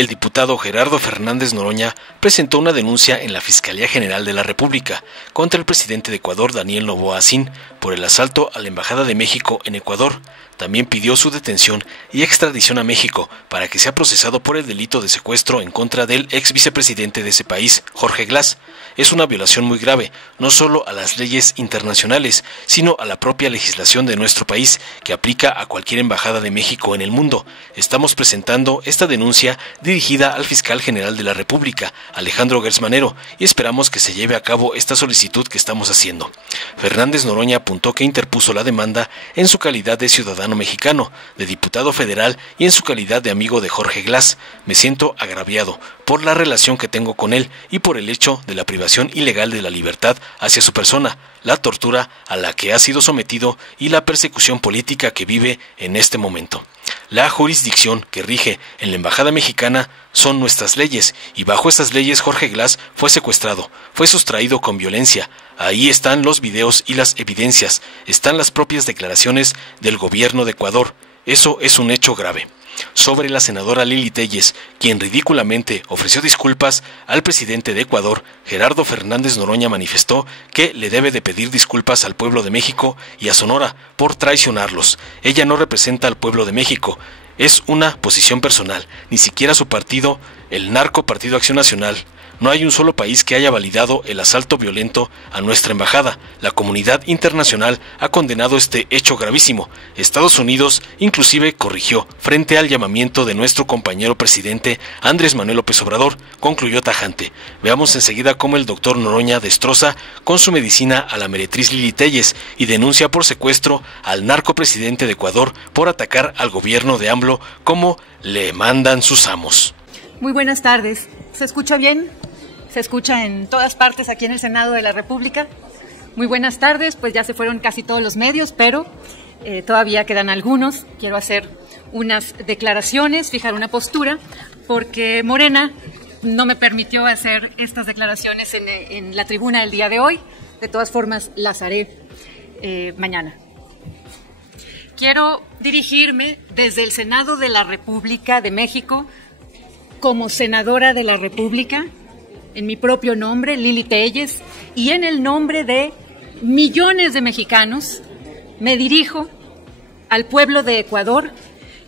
El diputado Gerardo Fernández Noroña presentó una denuncia en la Fiscalía General de la República contra el presidente de Ecuador, Daniel Noboa Asín, por el asalto a la Embajada de México en Ecuador. También pidió su detención y extradición a México para que sea procesado por el delito de secuestro en contra del ex vicepresidente de ese país, Jorge Glas. Es una violación muy grave, no solo a las leyes internacionales, sino a la propia legislación de nuestro país, que aplica a cualquier embajada de México en el mundo. Estamos presentando esta denuncia dirigida al fiscal general de la República, Alejandro Gertz Manero, y esperamos que se lleve a cabo esta solicitud que estamos haciendo. Fernández Noroña apuntó que interpuso la demanda en su calidad de ciudadano mexicano, de diputado federal y en su calidad de amigo de Jorge Glas. Me siento agraviado por la relación que tengo con él y por el hecho de la privación ilegal de la libertad hacia su persona, la tortura a la que ha sido sometido y la persecución política que vive en este momento. La jurisdicción que rige en la Embajada Mexicana son nuestras leyes, y bajo estas leyes Jorge Glas fue secuestrado, fue sustraído con violencia. Ahí están los videos y las evidencias, están las propias declaraciones del gobierno de Ecuador. Eso es un hecho grave. Sobre la senadora Lili Téllez, quien ridículamente ofreció disculpas al presidente de Ecuador, Gerardo Fernández Noroña manifestó que le debe de pedir disculpas al pueblo de México y a Sonora por traicionarlos. Ella no representa al pueblo de México, es una posición personal, ni siquiera su partido, el narco Partido Acción Nacional. No hay un solo país que haya validado el asalto violento a nuestra embajada. La comunidad internacional ha condenado este hecho gravísimo. Estados Unidos inclusive corrigió frente al llamamiento de nuestro compañero presidente Andrés Manuel López Obrador, concluyó tajante. Veamos enseguida cómo el doctor Noroña destroza con su medicina a la meretriz Lili Téllez y denuncia por secuestro al narcopresidente de Ecuador por atacar al gobierno de AMLO como le mandan sus amos. Muy buenas tardes. ¿Se escucha bien? Se escucha en todas partes aquí en el Senado de la República. Muy buenas tardes, pues ya se fueron casi todos los medios, pero todavía quedan algunos. Quiero hacer unas declaraciones, fijar una postura, porque Morena no me permitió hacer estas declaraciones en la tribuna del día de hoy. De todas formas, las haré mañana. Quiero dirigirme desde el Senado de la República de México, como senadora de la República, en mi propio nombre, Lili Téllez, y en el nombre de millones de mexicanos, me dirijo al pueblo de Ecuador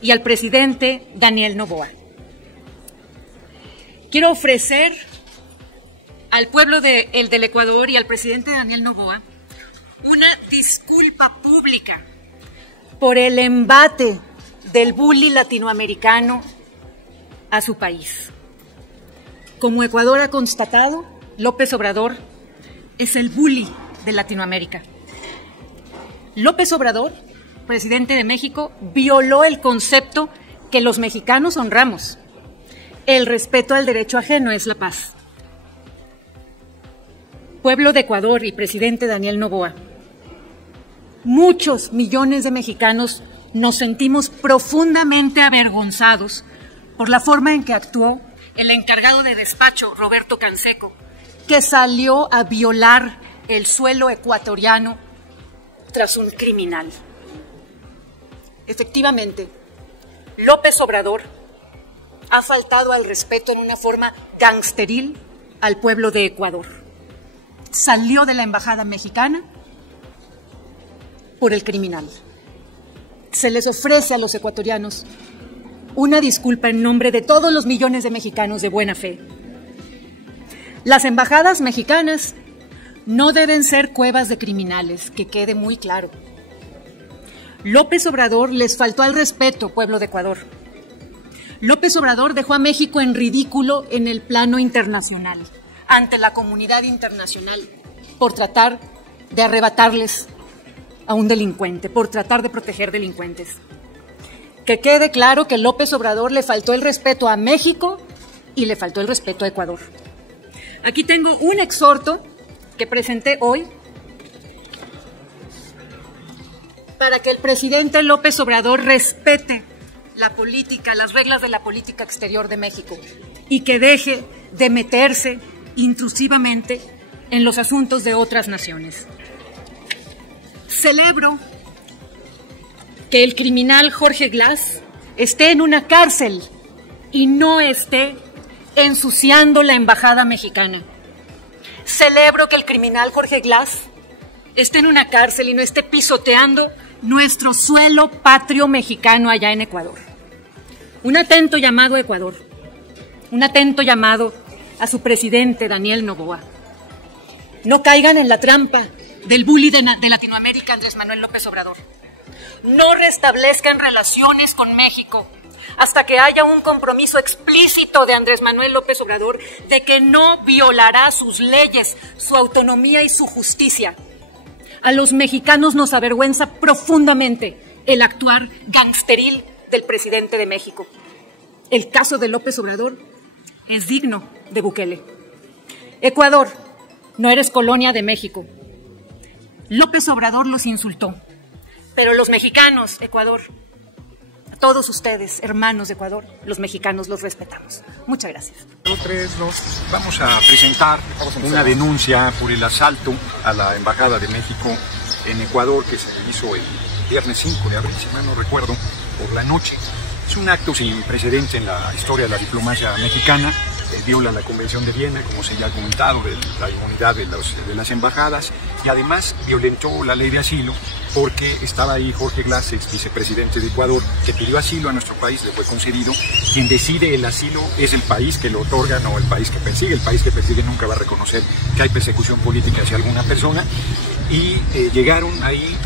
y al presidente Daniel Noboa. Quiero ofrecer al pueblo del Ecuador y al presidente Daniel Noboa una disculpa pública por el embate del bully latinoamericano a su país. Como Ecuador ha constatado, López Obrador es el bully de Latinoamérica. López Obrador, presidente de México, violó el concepto que los mexicanos honramos. El respeto al derecho ajeno es la paz. Pueblo de Ecuador y presidente Daniel Noboa, muchos millones de mexicanos nos sentimos profundamente avergonzados por la forma en que actuó el encargado de despacho, Roberto Canseco, que salió a violar el suelo ecuatoriano tras un criminal. Efectivamente, López Obrador ha faltado al respeto en una forma gangsteril al pueblo de Ecuador. Salió de la embajada mexicana por el criminal. Se les ofrece a los ecuatorianos una disculpa en nombre de todos los millones de mexicanos de buena fe. Las embajadas mexicanas no deben ser cuevas de criminales, que quede muy claro. López Obrador les faltó al respeto, pueblo de Ecuador. López Obrador dejó a México en ridículo en el plano internacional, ante la comunidad internacional, por tratar de arrebatarles a un delincuente, por tratar de proteger delincuentes. Que quede claro que López Obrador le faltó el respeto a México y le faltó el respeto a Ecuador. Aquí tengo un exhorto que presenté hoy para que el presidente López Obrador respete la política, las reglas de la política exterior de México y que deje de meterse intrusivamente en los asuntos de otras naciones. Celebro que el criminal Jorge Glas esté en una cárcel y no esté ensuciando la embajada mexicana. Celebro que el criminal Jorge Glass esté en una cárcel y no esté pisoteando nuestro suelo patrio mexicano allá en Ecuador. Un atento llamado a Ecuador, un atento llamado a su presidente Daniel Noboa. No caigan en la trampa del bully de Latinoamérica Andrés Manuel López Obrador. No restablezcan relaciones con México hasta que haya un compromiso explícito de Andrés Manuel López Obrador de que no violará sus leyes, su autonomía y su justicia. A los mexicanos nos avergüenza profundamente el actuar gangsteril del presidente de México. El caso de López Obrador es digno de Bukele. Ecuador, no eres colonia de México. López Obrador los insultó, pero los mexicanos, Ecuador, a todos ustedes, hermanos de Ecuador, los mexicanos los respetamos. Muchas gracias. Vamos a presentar una denuncia por el asalto a la Embajada de México en Ecuador que se hizo el viernes 5 de abril, si mal no recuerdo, por la noche. Es un acto sin precedente en la historia de la diplomacia mexicana. Viola la Convención de Viena, como se ya ha comentado, de la inmunidad de las embajadas, y además violentó la ley de asilo porque estaba ahí Jorge Glass, ex vicepresidente de Ecuador, que pidió asilo a nuestro país, le fue concedido. Quien decide el asilo es el país que lo otorga, no el país que persigue. El país que persigue nunca va a reconocer que hay persecución política hacia alguna persona. Y llegaron ahí,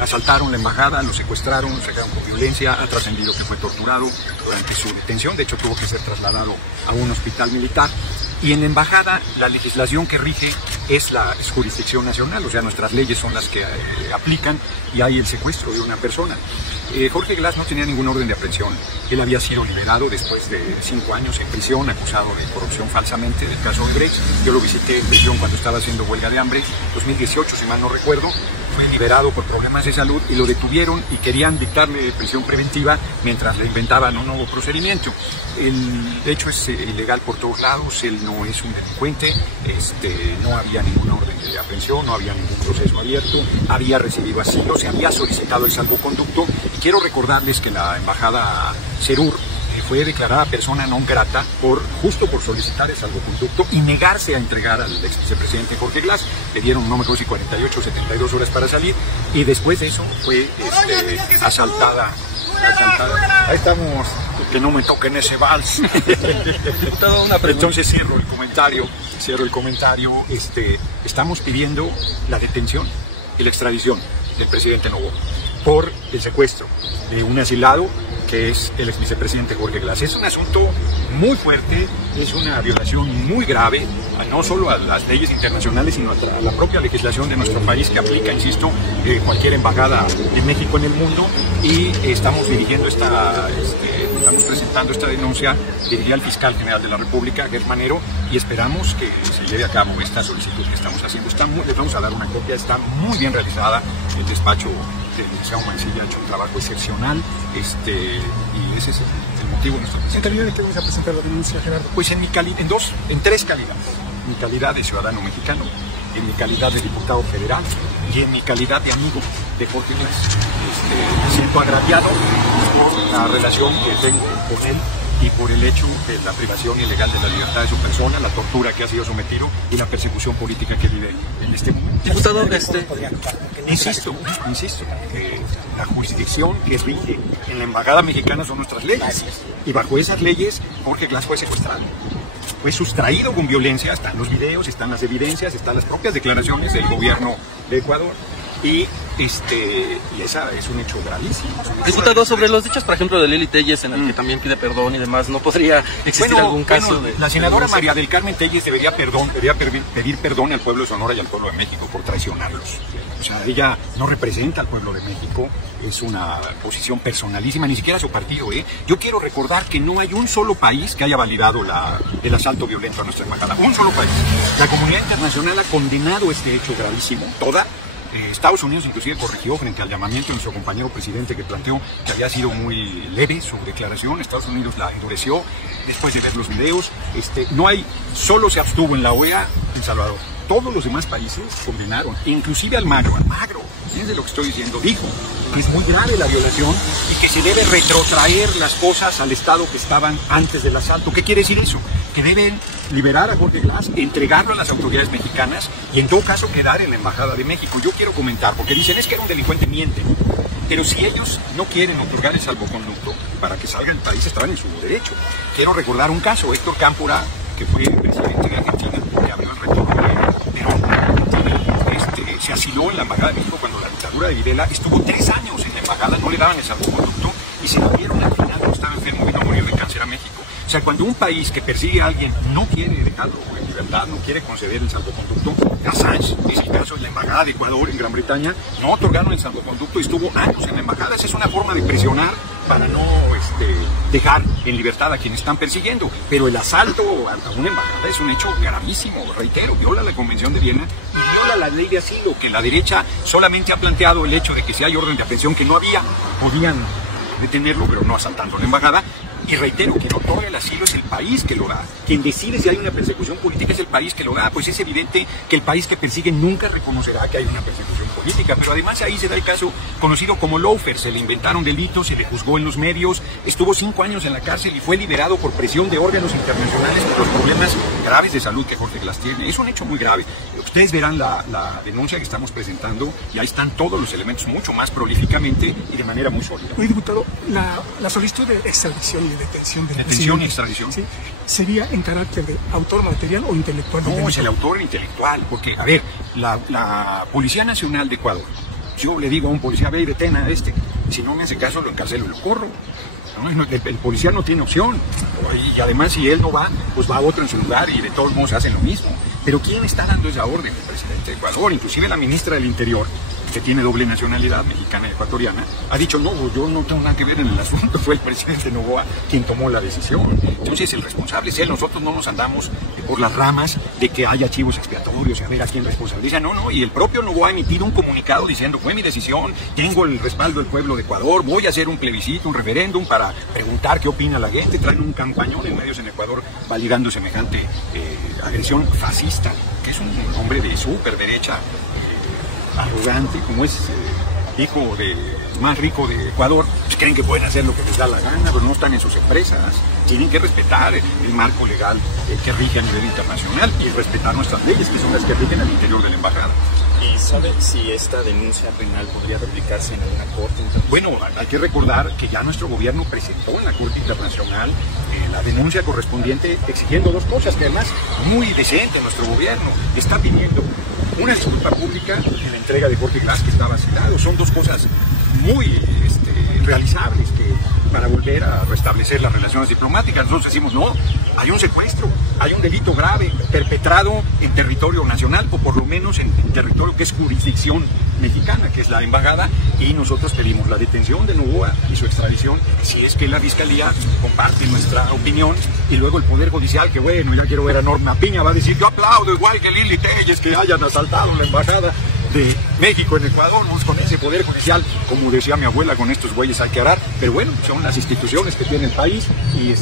asaltaron la embajada, lo secuestraron, lo sacaron con violencia, ha trascendido que fue torturado durante su detención, de hecho tuvo que ser trasladado a un hospital militar. Y en la embajada la legislación que rige es jurisdicción nacional, o sea, nuestras leyes son las que aplican y hay el secuestro de una persona. Jorge Glass no tenía ningún orden de aprehensión. Él había sido liberado después de 5 años en prisión, acusado de corrupción falsamente del caso Odebrecht. Yo lo visité en prisión cuando estaba haciendo huelga de hambre, 2018, si mal no recuerdo. Fue liberado por problemas de salud y lo detuvieron y querían dictarle prisión preventiva mientras le inventaban un nuevo procedimiento. El hecho es ilegal por todos lados, él no es un delincuente, no había ningún orden de aprehensión, no había ningún proceso abierto, había recibido asilo, se había solicitado el salvoconducto. Y quiero recordarles que la embajada Serur fue declarada persona non grata justo por solicitar el salvoconducto y negarse a entregar al ex vicepresidente Jorge Glass. Le dieron, no me acuerdo si 48 o 72 horas para salir, y después de eso fue asaltada. Ahí estamos, que no me toquen ese vals. Entonces cierro el comentario. Estamos pidiendo la detención y la extradición del presidente Noboa por el secuestro de un asilado que es el ex vicepresidente Jorge Glass. Es un asunto muy fuerte, es una violación muy grave, no solo a las leyes internacionales, sino a la propia legislación de nuestro país que aplica, insisto, cualquier embajada de México en el mundo, y estamos presentando esta denuncia dirigida al fiscal general de la República, Gertz Manero, y esperamos que se lleve a cabo esta solicitud que estamos haciendo. Les vamos a dar una copia, está muy bien realizada, el despacho del licenciado Mancilla ha hecho un trabajo excepcional, y ese es el motivo de nuestra presentación. ¿En calidad de qué vas a presentar la denuncia, Gerardo? Pues en tres calidades. En mi calidad de ciudadano mexicano, en mi calidad de diputado federal y en mi calidad de amigo de Jorge Glass. Me siento agraviado por la relación que tengo con él y por el hecho de la privación ilegal de la libertad de su persona, la tortura que ha sido sometido y la persecución política que vive en este momento. Diputado, Insisto, la jurisdicción que rige en la embajada mexicana son nuestras leyes, y bajo esas leyes Jorge Glass fue secuestrado. Fue sustraído con violencia, están los videos, están las evidencias, están las propias declaraciones del gobierno de Ecuador. Y esa es un hecho gravísimo. Diputado, sobre los dichos, por ejemplo, de Lili Telles, en el que también pide perdón y demás, ¿no podría existir algún caso de...? La senadora María del Carmen Telles debería pedir perdón al pueblo de Sonora y al pueblo de México por traicionarlos. O sea, ella no representa al pueblo de México, es una posición personalísima, ni siquiera su partido, Yo quiero recordar que no hay un solo país que haya validado el asalto violento a nuestra embajada. Un solo país. La comunidad internacional ha condenado este hecho gravísimo, toda. Estados Unidos inclusive corrigió frente al llamamiento de nuestro compañero presidente, que planteó que había sido muy leve su declaración. Estados Unidos la endureció después de ver los videos. Solo se abstuvo en la OEA, en Salvador. Todos los demás países condenaron, inclusive al Magro. fíjense lo que estoy diciendo, dijo que es muy grave la violación y que se debe retrotraer las cosas al estado que estaban antes del asalto. ¿Qué quiere decir eso? Que deben liberar a Jorge Glass, entregarlo a las autoridades mexicanas y en todo caso quedar en la Embajada de México. Yo quiero comentar, porque dicen es que era un delincuente, mienten. Pero si ellos no quieren otorgar el salvoconducto para que salga del país, estaban en su derecho. Quiero recordar un caso, Héctor Cámpora, que fue presidente de Argentina, que abrió el retorno de se asiló en la Embajada de México cuando la dictadura de Videla, estuvo 3 años en la embajada, no le daban el salvoconducto y se lo dieron al final, no estaba enfermo, vino a morir de cáncer a México. O sea, cuando un país que persigue a alguien no quiere dejarlo en libertad, no quiere conceder el salvoconducto, Assange, es el caso de la Embajada de Ecuador en Gran Bretaña, no otorgaron el salvoconducto y estuvo años en la embajada. Esa es una forma de presionar para no dejar en libertad a quienes están persiguiendo. Pero el asalto a una embajada es un hecho gravísimo, reitero, viola la Convención de Viena y viola la ley de asilo, que la derecha solamente ha planteado el hecho de que si hay orden de aprehensión que no había, podían detenerlo, pero no asaltando la embajada. Y reitero, quien otorga el asilo es el país que lo da. Quien decide si hay una persecución política es el país que lo da. Pues es evidente que el país que persigue nunca reconocerá que hay una persecución política. Pero además ahí se da el caso conocido como lawfare. Se le inventaron delitos, se le juzgó en los medios, estuvo 5 años en la cárcel y fue liberado por presión de órganos internacionales por los problemas graves de salud que Jorge Glass tiene. Es un hecho muy grave. Ustedes verán la denuncia que estamos presentando y ahí están todos los elementos mucho más prolíficamente y de manera muy sólida. Oye, diputado, la solicitud de extradición y detención del detención y extradición. ¿Sí? ¿Sería en carácter de autor material o intelectual? No, es el autor intelectual, porque, a ver, la Policía Nacional de Ecuador, yo le digo a un policía, ve y detén a si no me hace caso lo encarcelo y lo corro. ¿No? El policía no tiene opción, y además si él no va, pues va otro en su lugar y de todos modos hacen lo mismo. Pero ¿quién está dando esa orden? El presidente de Ecuador, inclusive la ministra del Interior, que tiene doble nacionalidad, mexicana y ecuatoriana, ha dicho, no, yo no tengo nada que ver en el asunto, fue el presidente Noboa quien tomó la decisión. Entonces el responsable es él, nosotros no nos andamos por las ramas de que haya archivos expiatorios y a ver a quién responsabiliza, no, y el propio Noboa ha emitido un comunicado diciendo, fue mi decisión, tengo el respaldo del pueblo de Ecuador, voy a hacer un plebiscito, un referéndum para preguntar qué opina la gente, traen un campañón en medios en Ecuador validando semejante agresión fascista, que es un hombre de súper derecha, arrogante, como es hijo de más rico de Ecuador, pues creen que pueden hacer lo que les da la gana, pero no están en sus empresas. Tienen que respetar el marco legal que rige a nivel internacional y respetar nuestras leyes, que son las que rigen al interior de la embajada. ¿Y sabe si esta denuncia penal podría replicarse en alguna corte internacional? Bueno, hay que recordar que ya nuestro gobierno presentó en la Corte Internacional la denuncia correspondiente exigiendo 2 cosas, que además muy decente nuestro gobierno está pidiendo una disculpa pública y la entrega de Jorge Glass, que estaba asilado. Son 2 cosas muy realizables para volver a restablecer las relaciones diplomáticas. Nosotros decimos, no, hay un secuestro, hay un delito grave perpetrado en territorio nacional o por lo menos en territorio que es jurisdicción mexicana, que es la embajada, y nosotros pedimos la detención de Noboa y su extradición si es que la Fiscalía comparte nuestra opinión, y luego el Poder Judicial, que bueno, ya quiero ver a Norma Piña, va a decir, yo aplaudo igual que Lili Telles que hayan asaltado la embajada de México en Ecuador, ¿no? Con ese Poder Judicial, como decía mi abuela, con estos güeyes hay que arar, pero bueno, son las instituciones que tiene el país y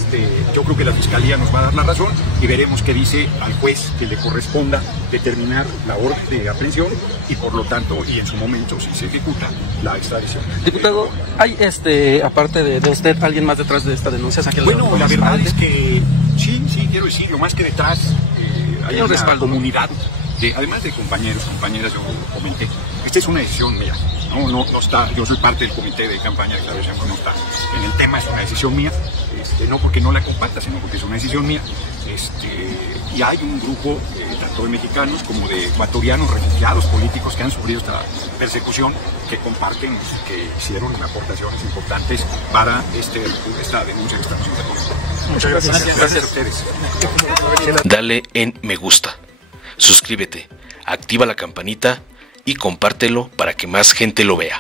yo creo que la Fiscalía nos va a dar la razón y veremos qué dice al juez que le corresponda determinar la orden de aprehensión y por lo tanto, y en su momento, si se ejecuta, la extradición. Diputado, ¿hay aparte de usted, alguien más detrás de esta denuncia? Bueno, la verdad es que sí, quiero decirlo, más que detrás hay una comunidad. Además de compañeros, compañeras, yo comenté, esta es una decisión mía, no está, yo soy parte del comité de campaña de Claudio Sheinbaum, no está en el tema, es una decisión mía, no porque no la comparta, sino porque es una decisión mía, y hay un grupo, tanto de mexicanos como de ecuatorianos, refugiados políticos que han sufrido esta persecución, que comparten, que hicieron aportaciones importantes para esta denuncia que estamos haciendo. Muchas gracias. Gracias a ustedes. Dale en me gusta. Suscríbete, activa la campanita y compártelo para que más gente lo vea.